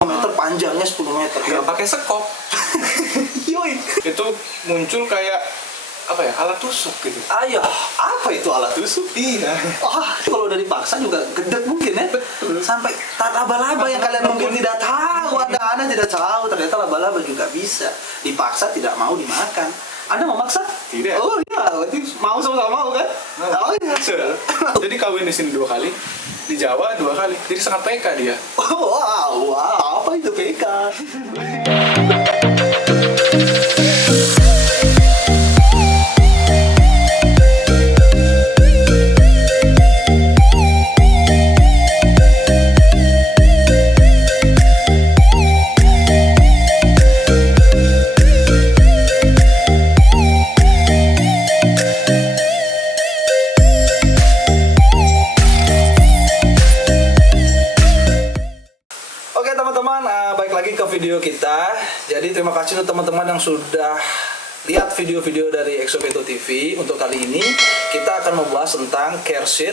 Meter panjangnya 10 meter. Nggak pakai sekop. Yoi. Itu muncul kayak apa ya, alat tusuk gitu. Ayo, apa itu alat tusuk? Iya. Wah, kalau udah dipaksa juga gedek mungkin ya. Sampai laba-laba yang kalian mungkin tidak tahu, Anda tidak tahu, ternyata laba-laba juga bisa dipaksa tidak mau dimakan. Anda mau maksa? Tidak. Oh iya, berarti mau sama-sama mau kan? Oh iya. Sudah. Jadi kawin di sini 2 kali, di Jawa 2 kali. Jadi sangat PK dia. Oh, wow, apa itu PK? Oke teman-teman, balik lagi ke video kita. Jadi terima kasih untuk teman-teman yang sudah lihat video-video dari Exopeto TV. Untuk kali ini kita akan membahas tentang care sheet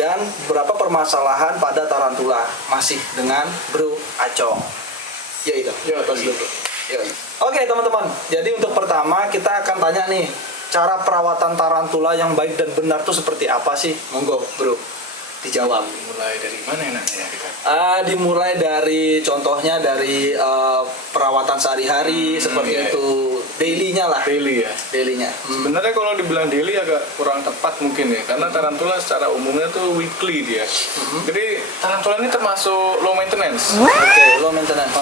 dan beberapa permasalahan pada tarantula. Masih dengan Bro Acong. Ya itu. Oke teman-teman, jadi untuk pertama kita akan tanya nih, cara perawatan tarantula yang baik dan benar tuh seperti apa sih? Monggo Bro, dijawab. Mulai dari mana enaknya kita? Dimulai dari contohnya dari perawatan sehari-hari seperti itu, dailynya lah. Daily ya. Dailynya. Sebenarnya kalau dibilang daily agak kurang tepat mungkin ya, karena tarantula secara umumnya tuh weekly dia. Jadi tarantula ini termasuk low maintenance. Oke, low maintenance.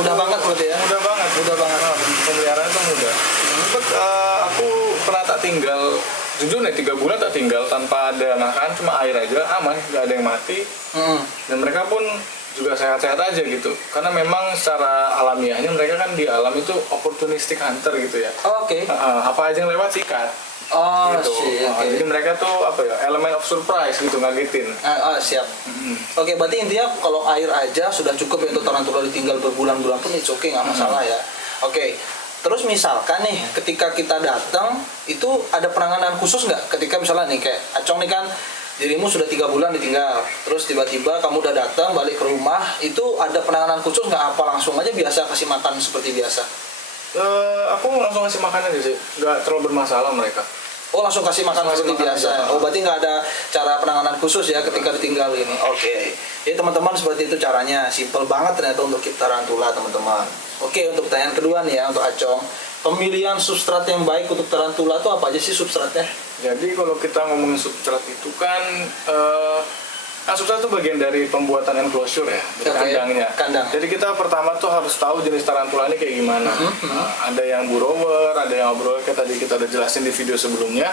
Mudah banget berarti ya. Mudah banget. Pemeliharaan tuh mudah. Sempat aku pernah tak tinggal, jujur nih 3 bulan tak tinggal tanpa ada makan, cuma air aja, aman, nggak ada yang mati. Dan mereka pun juga sehat-sehat aja gitu, karena memang secara alamiahnya mereka kan di alam itu opportunistic hunter gitu ya. Oke. Apa aja yang lewat sikat. Oh, Gitu. oke. Jadi mereka tuh apa ya, elemen of surprise gitu, ngagetin. Siap. Oke, berarti intinya kalau air aja sudah cukup ya untuk tarantula ditinggal berbulan-bulan pun it's okay, nggak masalah ya. Oke. Terus misalkan nih, ketika kita datang itu ada penanganan khusus nggak? Ketika misalnya nih kayak Acong nih kan, dirimu sudah 3 bulan ditinggal, terus tiba-tiba kamu udah datang balik ke rumah, itu ada penanganan khusus nggak? Apa langsung aja biasa kasih makan seperti biasa? Aku langsung kasih makan aja sih, nggak terlalu bermasalah mereka. Oh, langsung kasih makan seperti makan biasa. aja. Oh, berarti nggak ada cara penanganan khusus ya ketika ditinggal ini. Oke. Jadi teman-teman seperti itu caranya. Simple banget ternyata untuk kita tarantula, teman-teman. Oke, untuk pertanyaan kedua nih ya untuk Acong. Pemilihan substrat yang baik untuk tarantula itu apa aja sih substratnya? Jadi kalau kita ngomongin substrat itu kan substrat itu bagian dari pembuatan enclosure ya, kandangnya. Kandang. Jadi kita pertama tuh harus tahu jenis tarantula ini kayak gimana. Ada yang burrower, ada yang obrower, kayak tadi kita udah jelasin di video sebelumnya.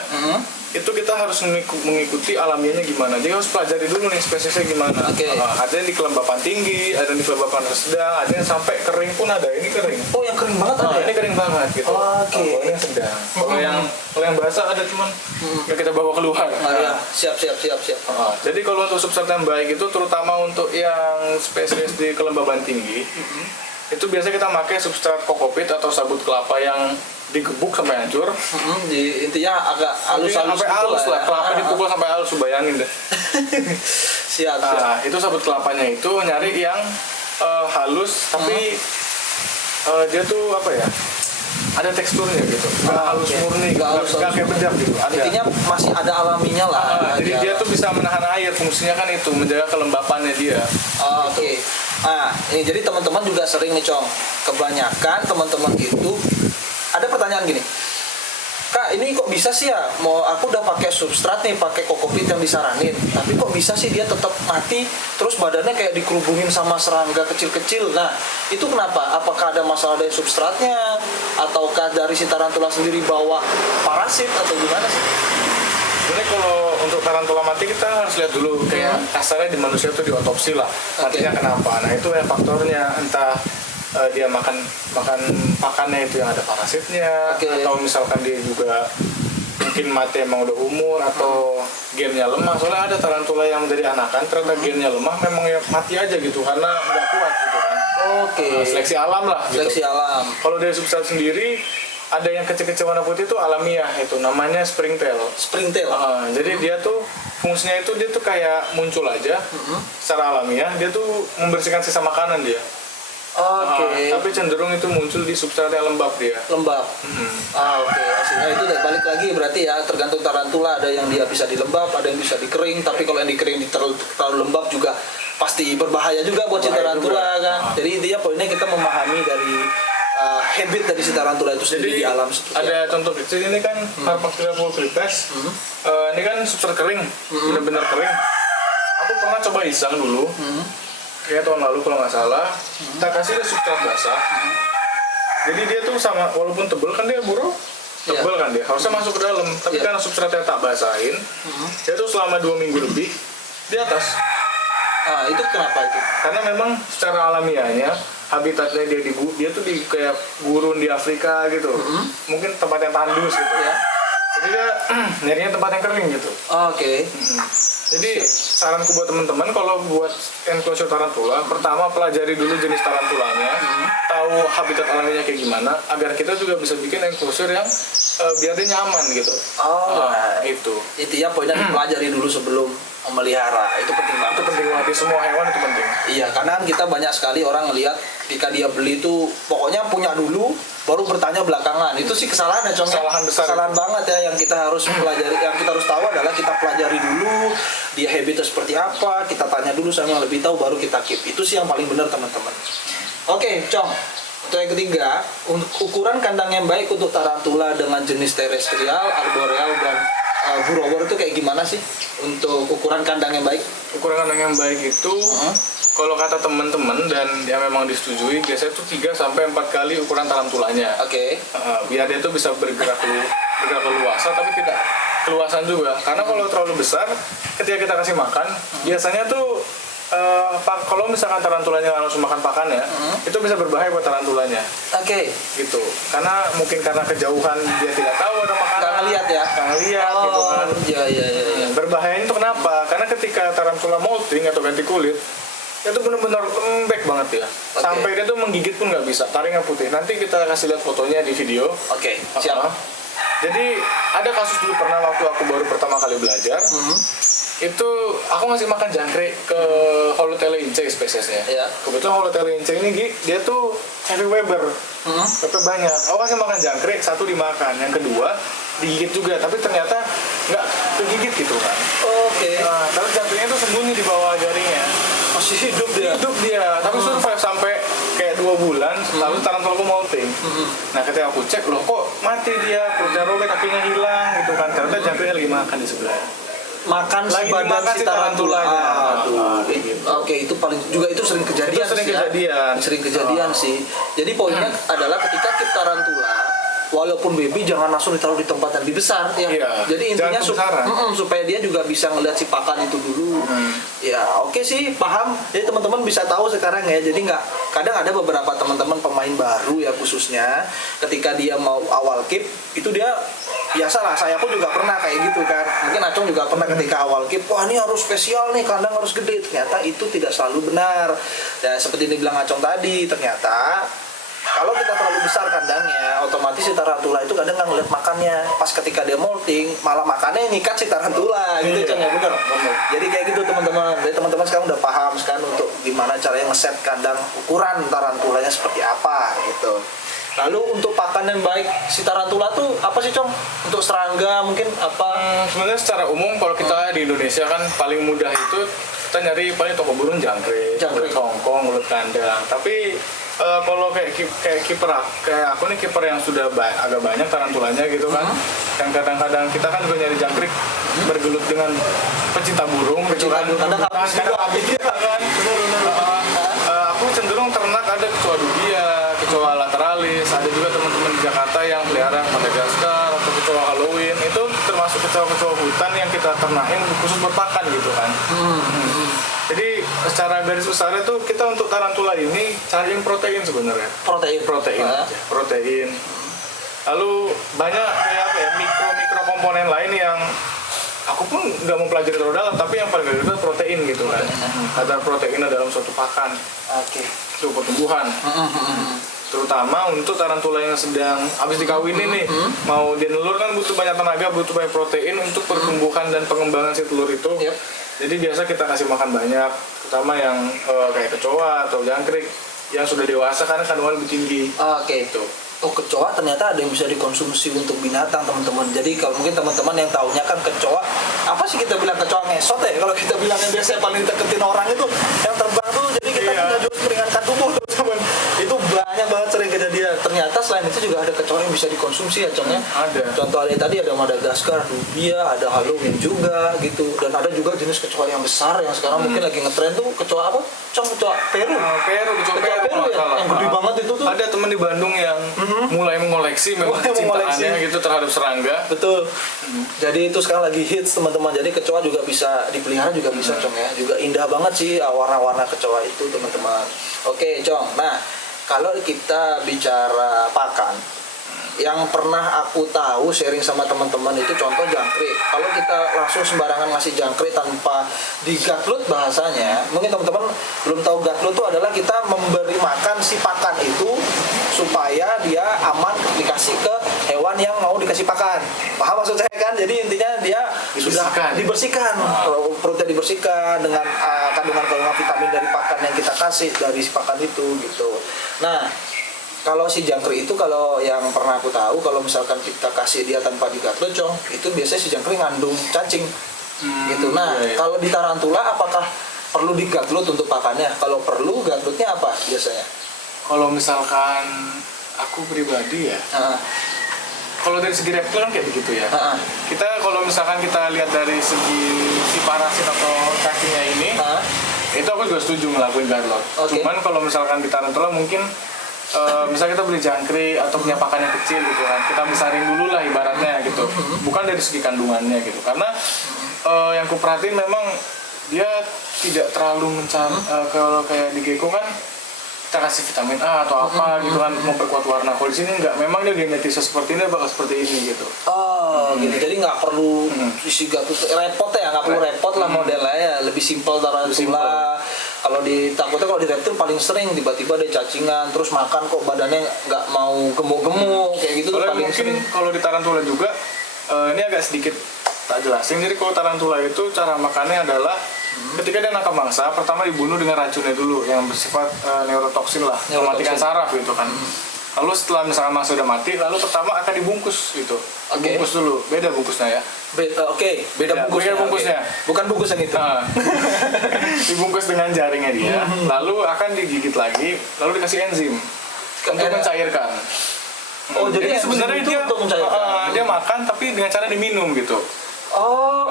Itu kita harus mengikuti alamiahnya gimana. Jadi harus pelajari dulu nih spesiesnya gimana. Ada yang di kelembapan tinggi, ada yang di kelembapan sedang, ada yang sampai kering pun ada. Ini kering. Oh, yang kering banget ada ya? Ini kering banget gitu. Oke. Kalau ini yang sedang. Kalau yang basah ada cuman yang kita bawa keluar. Ya. Siap. Jadi kalau untuk substrat yang baik itu terutama untuk yang spesies di kelembaban tinggi, itu biasanya kita pakai substrat kokopit atau sabut kelapa yang digebuk sampai hancur. Intinya agak halus-halus sampai gitu halus lah, ya. kelapa dipukul sampai halus, bayangin deh. Siap. Itu sabut kelapanya itu nyari yang halus tapi dia tuh apa ya, ada teksturnya gitu, nggak halus murni, nggak kayak bedak gitu. Intinya masih ada alaminya lah. Jadi dia tuh bisa menahan air, fungsinya kan itu menjaga kelembapannya dia. Oke. Ini jadi teman-teman juga sering nih Cong, kebanyakan teman-teman itu ada pertanyaan gini, Kak, ini kok bisa sih ya, mau aku udah pakai substrat nih, pakai kokopit yang disaranin, tapi kok bisa sih dia tetap mati, terus badannya kayak dikerubungin sama serangga kecil-kecil. Nah, itu kenapa? Apakah ada masalah dari substratnya, ataukah dari si tarantula sendiri bawa parasit, atau gimana sih? Sebenarnya kalau untuk tarantula mati kita harus lihat dulu kayak kasarnya di manusia itu diotopsi lah, matinya kenapa. Nah itu ya faktornya, entah dia makan pakannya itu yang ada parasitnya, atau misalkan dia juga mungkin mati emang udah umur, atau gennya lemah. Soalnya ada tarantula yang menjadi anakan ternyata gennya lemah, memang ya mati aja gitu karena nggak kuat gitu kan. Seleksi alam lah. Seleksi alam. Kalau dari substrat sendiri ada yang kecil-kecil warna putih itu alamiah, itu namanya springtail. Springtail. Jadi dia tuh fungsinya itu dia tuh kayak muncul aja secara alamiah, dia tuh membersihkan sisa makanan dia. Oke. Tapi cenderung itu muncul di substrat yang lembab dia. Lembab. Oke. Hasilnya itu balik lagi berarti ya tergantung tarantula, ada yang dia bisa di lembab, ada yang bisa di kering. Tapi kalau yang di kering terlalu lembab juga pasti berbahaya juga buat si tarantula kan. Jadi intinya poinnya kita memahami dari habit dari si tarantula itu sendiri di alam. Ada contoh kecil ini kan Harpactila pulchripes. Ini kan substrat kering, benar-benar kering. Aku pernah coba iseng dulu. Kayak tahun lalu kalau nggak salah, kita kasih dia substrat basah. Jadi dia tuh sama, walaupun tebel kan dia buru, tebel kan dia, harusnya masuk ke dalam. Tapi karena substratnya tak basahin, dia tuh selama 2 minggu lebih di atas. Itu kenapa itu? Karena memang secara alamiahnya habitatnya dia tuh di kayak gurun di Afrika gitu. Mungkin tempat yang tandus gitu ya. Jadi dia nyarinya tempat yang kering gitu. Oke. Jadi saranku buat teman-teman kalau buat enclosure tarantula, pertama pelajari dulu jenis tarantulanya, tahu habitat alaminya kayak gimana, agar kita juga bisa bikin enclosure yang biar dia nyaman gitu. Itu. Intinya poinnya pelajari dulu sebelum memelihara, itu penting banget. Itu penting banget, di semua hewan itu penting. Iya, karena kita banyak sekali orang ngelihat ketika dia beli itu pokoknya punya dulu baru bertanya belakangan. Itu sih kesalahan ya, Cong. Kesalahan besar. Kesalahan banget ya, yang kita harus pelajari, yang kita harus tahu adalah kita pelajari dulu dia habitnya seperti apa, kita tanya dulu sama yang lebih tahu baru kita keep. Itu sih yang paling benar, teman-teman. Oke, Cong. Untuk yang ketiga, ukuran kandang yang baik untuk tarantula dengan jenis terestrial, arboreal dan grower itu kayak gimana sih untuk ukuran kandang yang baik? Ukuran kandang yang baik itu kalau kata teman-teman dan yang memang disetujui biasanya itu 3-4 kali ukuran tarantulanya. Oke. Biar dia tuh bisa bergerak leluasa tapi tidak keluasan juga. Karena kalau terlalu besar ketika kita kasih makan biasanya tuh kalau misalkan tarantulanya langsung makan pakannya, itu bisa berbahaya buat tarantulanya. Oke. Gitu. Karena mungkin karena kejauhan dia tidak tahu ada makanan. Nggak ngeliat ya? Nggak ngeliat gitu kan. Iya. Berbahayanya itu kenapa? Karena ketika tarantula molting atau ganti kulit, itu benar-benar lembek banget ya. Sampai dia tuh menggigit pun nggak bisa. Taringnya putih. Nanti kita kasih lihat fotonya di video. Oke, siap. Jadi ada kasus dulu pernah waktu aku baru pertama kali belajar. Itu aku ngasih makan jangkrik ke Holotele ince spesiesnya. Kebetulan Holotele ince ini dia tuh heavy Weber. Tapi banyak. Aku kasih makan jangkrik, satu dimakan, yang kedua digigit juga, tapi ternyata nggak kegigit gitu kan. Oke. Nah, tapi jangkriknya tuh sembunyi di bawah jaringnya. Masih hidup dia. Hidup dia, tapi survive sampai kayak 2 bulan, lalu tarantula aku molting. Nah ketika aku cek, loh kok mati dia, perutnya robek, kakinya hilang gitu kan. Ternyata jangkriknya lagi makan di sebelah. Makan Lagi sebadan dimakan si si tarantulanya. tarantulanya. Gitu. Oke, itu paling juga itu sering kejadian. Itu sering sih ya. kejadian. Sering kejadian sih. Jadi poinnya adalah ketika keep tarantula, walaupun baby jangan langsung ditaruh di tempat yang lebih besar ya. Jadi intinya supaya dia juga bisa ngeliat si pakan itu dulu. Ya, oke sih, paham. Jadi teman-teman bisa tahu sekarang ya. Jadi kadang ada beberapa teman-teman pemain baru ya khususnya ketika dia mau awal keep itu dia biasalah, saya pun juga pernah kayak gitu kan. Mungkin Acong juga pernah ketika awal keep, wah ini harus spesial nih, kandang harus gede. Ternyata itu tidak selalu benar. Dan seperti yang dibilang Acong tadi, ternyata kalau kita terlalu besar kandangnya, otomatis si tarantula itu kadang nggak ngeliat makannya. Pas ketika dia molting, malah makannya nyikat si tarantula, gitu Cong ya, bener. Jadi kayak gitu teman-teman. Jadi teman-teman sekarang udah paham kan untuk gimana caranya ngeset kandang ukuran tarantulanya seperti apa gitu. Lalu untuk pakan yang baik si tarantula tuh apa sih Cong? Untuk serangga mungkin apa? Sebenarnya secara umum kalau kita di Indonesia kan paling mudah itu kita nyari paling toko burung jangkrik, ulet Hongkong, ulet kandang. Tapi kalau kayak kiper kayak aku nih kiper yang sudah agak banyak tarantulanya gitu kan, yang kadang-kadang kita kan juga nyari jangkrik bergelut dengan pecinta burung, Kadang habis juga kan. Aku cenderung ternak ada kecoa dubia, kecoa lateralis, ada juga teman-teman di Jakarta yang pelihara Madagaskar atau kecoa Halloween, itu termasuk kecoa-kecoa hutan yang kita ternakin khusus berpakan gitu kan. Jadi secara garis besar itu kita untuk tarantula ini cariin protein sebenarnya. Protein. Lalu banyak kayak apa ya, mikro komponen lain yang aku pun nggak mau pelajari terlalu dalam, tapi yang paling garis besar protein gitu kan. Ada protein dalam suatu pakan. Oke. Itu pertumbuhan. terutama untuk tarantula yang sedang habis dikawinin nih, mau dia nelur kan butuh banyak tenaga, butuh banyak protein untuk pertumbuhan dan pengembangan si telur itu. Yep. Jadi biasa kita kasih makan banyak, terutama yang kayak kecoa atau jangkrik yang sudah dewasa karena kandungan lebih tinggi. Oke. Itu. Oh, kecoa ternyata ada yang bisa dikonsumsi untuk binatang, teman-teman. Jadi kalau mungkin teman-teman yang taunya kan kecoa, apa sih kita bilang kecoa ngesot ya? Kalau kita bilang yang biasanya paling deketin orang itu yang terbang tuh, jadi kita punya jurus meringankan tubuh, teman-teman. Itu banyak banget sering kejadian. Ternyata selain itu juga ada kecoa yang bisa dikonsumsi ya, Cong ya. Ada. Contoh ada tadi ada Madagaskar, Rubia, ada Halloween juga gitu. Dan ada juga jenis kecoa yang besar yang sekarang mungkin lagi ngetren tuh kecoa apa? Cong, kecoa Peru. Kecoa Peru Peru ya, yang gede banget itu tuh. Ada teman di Bandung yang mulai mengoleksi memang cintaannya gitu terhadap serangga. Betul. Jadi itu sekarang lagi hits, teman-teman. Jadi kecoa juga bisa dipelihara juga bisa, Cong ya. Juga indah banget sih warna-warna kecoa itu, teman-teman. Oke, Cong. Nah, kalau kita bicara pakan, yang pernah aku tahu sharing sama teman-teman itu contoh jangkrik. Kalau kita langsung sembarangan ngasih jangkrik tanpa digatlut bahasanya, mungkin teman-teman belum tahu gatlut itu adalah kita memberi makan si pakan itu supaya dia aman dikasih ke hewan yang mau dikasih pakan. Paham maksud saya kan? Jadi intinya dia sudah dibersihkan, perutnya dibersihkan dengan kandungan-kandungan vitamin dari pakan yang kita kasih dari si pakan itu gitu. Nah, kalau si jangkrik itu, kalau yang pernah aku tahu, kalau misalkan kita kasih dia tanpa digatlut, Cong, itu biasanya si jangkrik ngandung cacing gitu. Nah, kalau di tarantula apakah perlu digatlut untuk pakannya? Kalau perlu, gatlutnya apa biasanya? Kalau misalkan aku pribadi ya, kalau dari segi reptil kan kayak begitu ya. Kita kalau misalkan kita lihat dari segi si parasit atau cacingnya ini, itu aku juga setuju ngelakuin gatlot. Cuman kalau misalkan di tarantula mungkin misalnya kita beli jangkrik atau punya pakan yang kecil gitu kan, kita besarin dulu lah ibaratnya gitu, bukan dari segi kandungannya gitu, karena yang ku perhatiin memang dia tidak terlalu mencari kalau kayak di gecko kan kita kasih vitamin A atau apa gitu kan memperkuat warna. Kalau di sini enggak, memang dia genetisnya seperti ini bakal seperti ini gitu. Gitu. Jadi nggak perlu isi gatot repot ya, nggak perlu repot lah modelnya ya, lebih simpel tarantula. Kalau takutnya kalau di reptil paling sering tiba-tiba ada cacingan terus makan kok badannya nggak mau gemuk-gemuk kayak gitu. Kalau paling mungkin sering. kalau di tarantula juga ini agak sedikit tak jelasin. Jadi kalau tarantula itu cara makannya adalah ketika dia nangkap mangsa, pertama dibunuh dengan racunnya dulu yang bersifat neurotoksin lah, mematikan saraf gitu kan. Lalu setelah misalkan mangsa udah mati, lalu pertama akan dibungkus gitu. Bungkus dulu, beda bungkusnya ya. Beda bungkusnya. Bukan bungkus yang itu. Dibungkus dengan jaringnya dia, lalu akan digigit lagi, lalu dikasih enzim untuk mencairkan. Oh, jadi sebenarnya dia untuk mencairkan. Dia makan tapi dengan cara diminum gitu.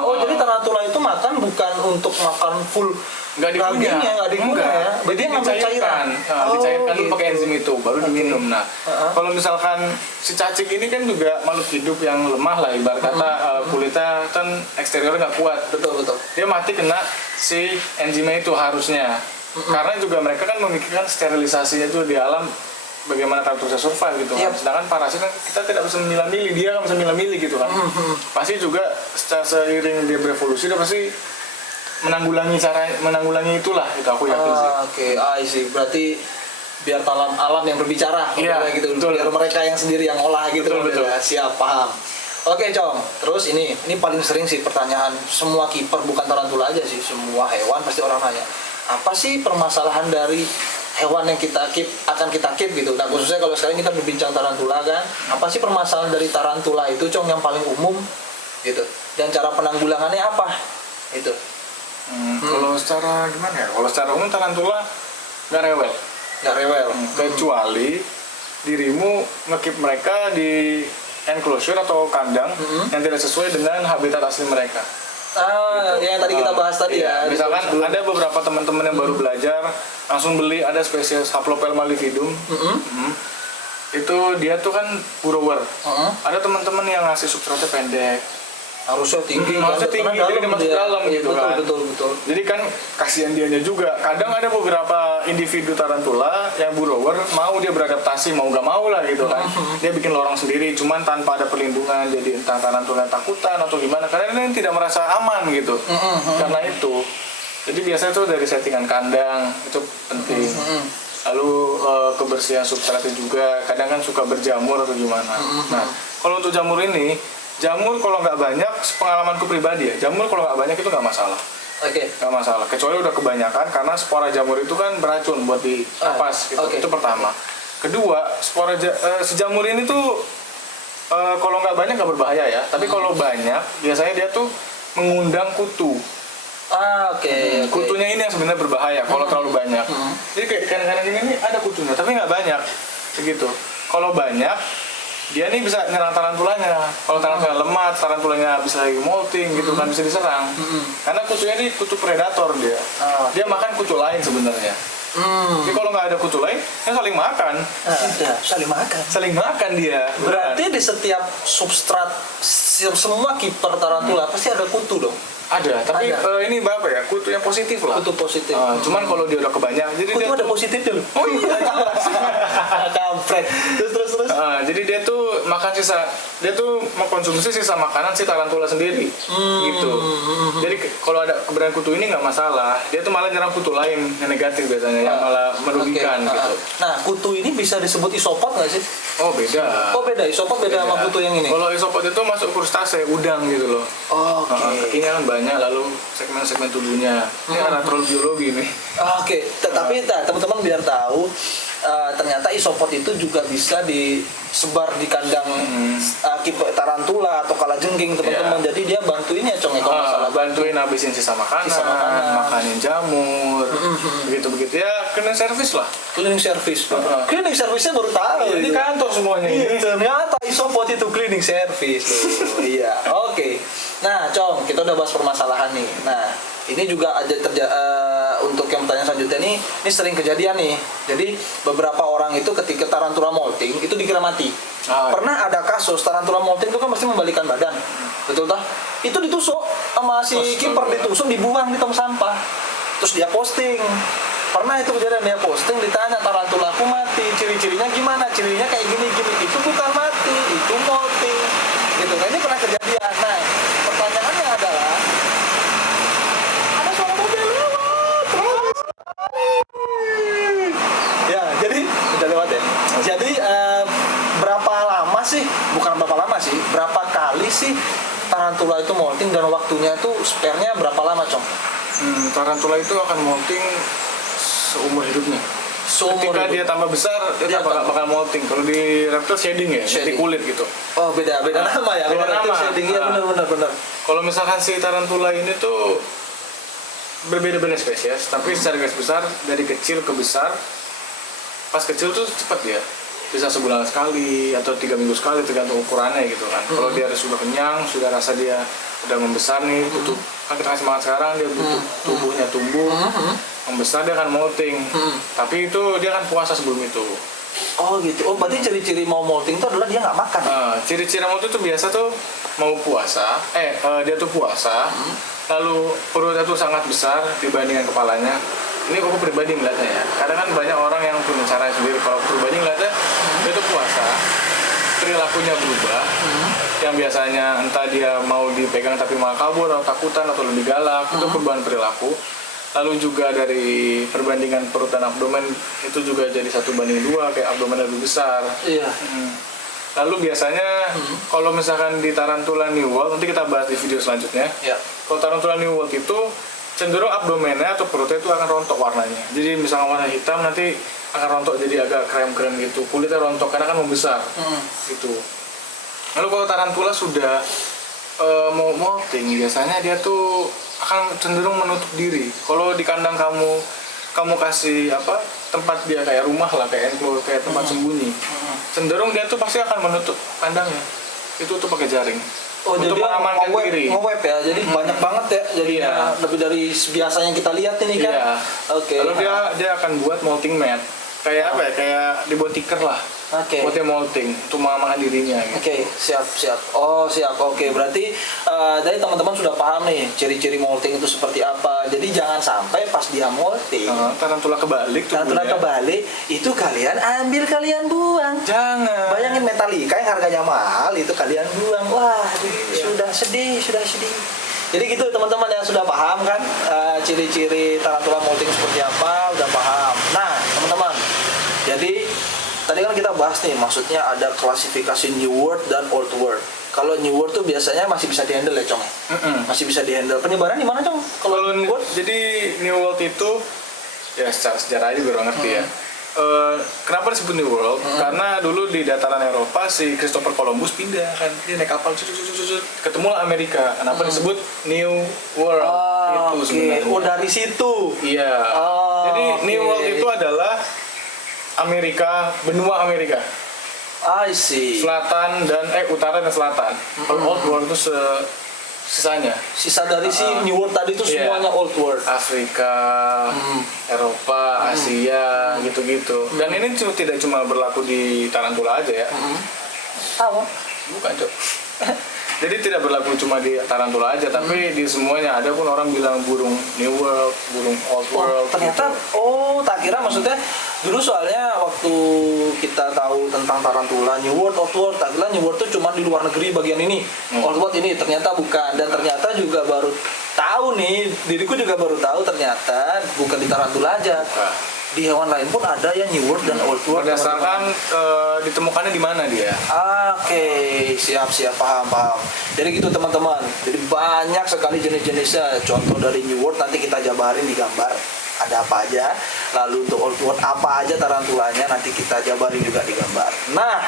Jadi tarantula itu makan bukan untuk makan full. Nggak dikunyah ya. Jadi dicairkan, dicairkan dulu pakai enzim itu, baru diminum. Nah, kalau misalkan si cacing ini kan juga makhluk hidup yang lemah lah, ibarat kata kulitnya kan eksteriornya nggak kuat. Betul. Dia mati kena si enzimnya itu harusnya. Karena juga mereka kan memikirkan sterilisasinya itu di alam, bagaimana tarantula bisa survive gitu kan. Sedangkan parasit kan kita tidak bisa memilah-milih, dia nggak bisa milah-milih gitu kan. Pasti juga secara seiring dia berevolusi dia pasti menanggulangi itulah, itu aku yakin sih. I see. Berarti biar alam yang berbicara gitu. Betul. Biar mereka yang sendiri yang olah gitu. Betul. Siap, paham. Oke, Cong. Terus ini paling sering sih pertanyaan semua kiper, bukan tarantula aja sih, semua hewan pasti orang nanya. Apa sih permasalahan dari hewan yang akan kita keep gitu. Nah, khususnya kalau sekarang kita berbincang tarantula kan, apa sih permasalahan dari tarantula itu, Cong, yang paling umum gitu. Dan cara penanggulangannya apa? Itu. Kalau secara gimana ya? Kalau secara umum tarantula nggak rewel. Kecuali dirimu nge-keep mereka di enclosure atau kandang yang tidak sesuai dengan habitat asli mereka. Yang tadi kita bahas tadi ya. Misalkan ada beberapa teman-teman yang baru belajar langsung beli ada spesies Haplopelma lividum. Itu dia tuh kan burrower. Ada teman-teman yang ngasih substratnya pendek. Harusnya tinggi, jadi dia masuk dalam gitu kan. Betul. Jadi kan kasihan dianya juga. Kadang ada beberapa individu tarantula yang burrower mau dia beradaptasi, mau gak mau lah gitu kan. Dia bikin lorong sendiri, cuman tanpa ada perlindungan. Jadi entah tarantula takutan atau gimana, karena dia tidak merasa aman gitu. Karena itu. Jadi biasanya tuh dari settingan kandang itu penting. lalu kebersihan substratnya juga. Kadang kan suka berjamur atau gimana. Nah, kalau untuk jamur ini, jamur kalau nggak banyak, pengalamanku pribadi ya, jamur kalau nggak banyak itu nggak masalah. Oke. Nggak masalah, kecuali udah kebanyakan karena spora jamur itu kan beracun buat di napas gitu. Itu pertama. Kedua, sejamur ini tuh kalau nggak banyak nggak berbahaya ya, tapi kalau banyak biasanya dia tuh mengundang kutu. Oke. Kutunya ini yang sebenarnya berbahaya kalau terlalu banyak. Jadi kayak kanan-kanan ini ada kutunya, tapi nggak banyak begitu. Kalau banyak, dia nih bisa nyerang tarantulanya. Kalau tarantulanya lemah, tarantulanya bisa lagi molting gitu kan, bisa diserang. Karena kutunya ini kutu predator dia. Dia makan kutu lain sebenarnya. Jadi kalau nggak ada kutu lain, dia saling makan. Saling makan. Saling makan dia. Berarti di setiap substrat semua kiper tarantula pasti ada kutu dong. Ada, tapi ini apa ya? Kutu yang positif lah. Kutu positif. Cuman kalau dia udah kebanyakan, jadi Kutu dia ada positifnya loh. Oh iya, jelas. Kampret. Terus. Jadi dia tuh makan sisa, dia tuh mengkonsumsi sisa makanan si tarantula sendiri, gitu. Jadi kalau ada keberadaan kutu ini nggak masalah, dia tuh malah nyerang kutu lain yang negatif biasanya, yang malah merugikan gitu. Nah, kutu ini bisa disebut isopod nggak sih? Oh beda. Oh beda, isopod beda sama kutu yang ini. Kalau isopod itu masuk krustase, udang gitu loh. Oke. Kakinya kan banyak, lalu segmen-segmen tubuhnya. Ini anatrobiologi nih. Oke, tapi teman-teman biar tahu, ternyata isopod itu juga bisa disebar di kandang tarantula atau kalajengking teman-teman. Jadi dia bantuin ya Cong ya kalau masalah. Bantuin habisin sisa makanan, makanin jamur, begitu-begitu ya, cleaning service lah. Cleaning service. Cleaning service-nya baru tahu. Ini kantor semuanya ini. Ternyata isopod itu cleaning service. Iya. Oke. Nah, Cong, kita udah bahas permasalahan nih. Nah, ini juga ada untuk yang pertanyaan selanjutnya ini sering kejadian nih. Jadi beberapa orang itu ketika tarantula molting itu dikira mati. Pernah ada kasus tarantula molting itu kan pasti membalikan badan, betul tak? Itu ditusuk sama si kiper, ditusuk, dibuang di tong sampah. Terus dia posting. Pernah itu kejadian, dia posting, ditanya tarantula aku mati, ciri-cirinya gimana? Cirinya kayak gini. Itu bukan mati, itu molting. Gitu. Nah, ini pernah kejadian. Nah, pertanyaannya adalah ada suara mobil lewat. Ya, jadi udah lewat ya. Jadi berapa lama sih? Bukan berapa lama sih? Berapa kali sih tarantula itu molting dan waktunya itu spare-nya berapa lama, Cong? Tarantula itu akan molting seumur hidupnya. Ketika dia tambah besar, dia bakal molting. Kalau di reptil shading ya, di kulit gitu. Oh, beda nama ya. Beda nama. Shading ya, benar. Kalau misalkan si tarantula ini tuh berbeda-beda spesies, tapi secara garis besar dari kecil ke besar, pas kecil tuh cepat dia, bisa sebulan sekali atau 3 minggu sekali tergantung ukurannya gitu kan. Kalau dia sudah kenyang, sudah rasa dia udah membesar nih, butuh kan kita kasih makan sekarang, dia butuh tubuhnya tumbuh, membesar dia akan molting. Tapi itu dia akan puasa sebelum itu. Oh gitu. Oh berarti ciri-ciri mau molting itu adalah dia nggak makan. Ciri-ciri molting itu biasa tuh mau puasa, dia tuh puasa, lalu perutnya tuh sangat besar dibandingkan kepalanya. Ini aku pribadi ngeliatnya ya. Kadang kan banyak orang yang punya cara sendiri. Kalau pribadi ngeliatnya dia tuh puasa, perilakunya berubah. Yang biasanya entah dia mau dipegang tapi malah kabur atau takutan atau lebih galak, itu perubahan perilaku. Lalu juga dari perbandingan perut dan abdomen itu juga jadi 1:2, kayak abdomen lebih besar. Iya. Lalu biasanya kalau misalkan di tarantula New World, nanti kita bahas di video selanjutnya. Iya. Kalau tarantula New World itu cenderung abdomennya atau perutnya itu akan rontok warnanya. Jadi misalkan warna hitam nanti akan rontok jadi agak krem-krem gitu. Kulitnya rontok karena kan membesar. Gitu. Lalu kalau tarantula sudah mau molting, biasanya dia tuh akan cenderung menutup diri. Kalau di kandang kamu kasih tempat dia kayak rumah lah, kayak enclosure, kayak tempat sembunyi, cenderung dia tuh pasti akan menutup kandangnya. Itu tuh pakai jaring. Oh, untuk jadi mengamankan diri. Nge-web ya, jadi banyak banget ya, jadi lebih dari biasanya kita lihat ini kan. Iya. Oke. Lalu dia akan buat molting mat, kayak kayak dibuat tiker lah. Oke. Buatnya molting untuk mengamankan dirinya. Gitu. Oke, siap. Oh, siap. Oke, berarti dari teman-teman sudah paham nih ciri-ciri molting itu seperti apa. Jadi jangan sampai pas dia molting, tarantula kebalik tuh. tarantula kebalik, itu kalian ambil, kalian buang. Jangan. Bayangin Metallica yang harganya mahal itu kalian buang. Wah, sudah sedih. Jadi gitu teman-teman yang sudah paham kan ciri-ciri tarantula molting seperti apa, udah paham. Nah, teman-teman, bahas nih, maksudnya ada klasifikasi New World dan Old World. Kalau New World tuh biasanya masih bisa dihandle ya, Cong? Masih bisa dihandle. Penyebaran di mana, Cong? Kalau New World, jadi New World itu ya secara sejarah aja biar ngerti ya. Kenapa disebut New World? Karena dulu di dataran Eropa si Christopher Columbus pindah kan, dia naik kapal ketemu Amerika. Kenapa disebut New World? Itu sebenarnya. Oh, dari situ. Iya. Jadi New World itu adalah Amerika, benua Amerika. I see. Selatan dan utara dan selatan. Kalau Old World itu sisanya. Sisa dari si New World tadi itu semuanya Old World. Afrika, Eropa, Asia, gitu-gitu. Dan ini tidak cuma berlaku di Tarantula aja ya. Apa? Bukan, Cok. Jadi tidak berlaku cuma di Tarantula aja, tapi di semuanya. Ada pun orang bilang burung New World, burung Old World. Ternyata, gitu. tak kira maksudnya dulu soalnya waktu kita tahu tentang Tarantula, New World, Old World, tak kira New World itu cuma di luar negeri bagian ini. Old World ini ternyata bukan, dan ternyata juga baru tahu nih, diriku juga baru tahu ternyata bukan di Tarantula aja. Di hewan lain pun ada ya New World dan Old World. Berdasarkan ditemukannya di mana dia. Oke, siap paham. Jadi gitu teman-teman. Jadi banyak sekali jenis-jenisnya. Contoh dari New World nanti kita jabarin di gambar. Ada apa aja. Lalu untuk Old World apa aja tarantulanya nanti kita jabarin juga di gambar. Nah,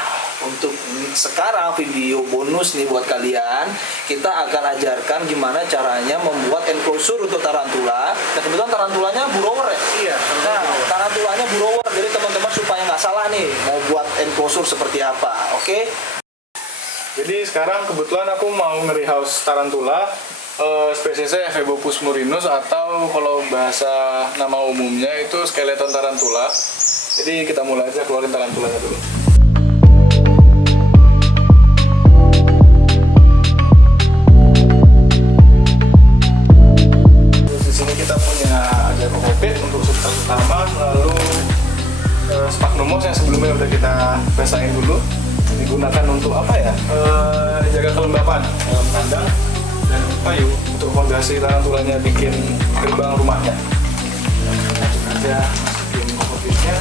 untuk sekarang video bonus nih buat kalian, kita akan ajarkan gimana caranya membuat enclosure untuk tarantula. Dan kebetulan tarantulanya burrower ya. Iya. Nah, tarantulanya burrower. Jadi teman-teman supaya nggak salah nih mau buat enclosure seperti apa. Oke? Jadi sekarang kebetulan aku mau nge-rehouse tarantula. Spesiesnya Ephebopus murinus, atau kalau bahasa nama umumnya itu skeleton tarantula. Jadi kita mulai aja keluarin tarantulanya dulu. Terus di sini kita punya ada kokopit untuk substrat utama, lalu sphagnumos yang sebelumnya udah kita pesain dulu, digunakan untuk apa ya? Jaga kelembapan dalam kandang, dan kayu untuk fondasi tarantulanya bikin gerbang rumahnya. Langsung aja masukin kokopitnya,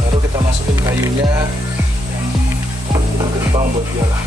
baru kita masukin kayunya yang gerbang buat dia lah.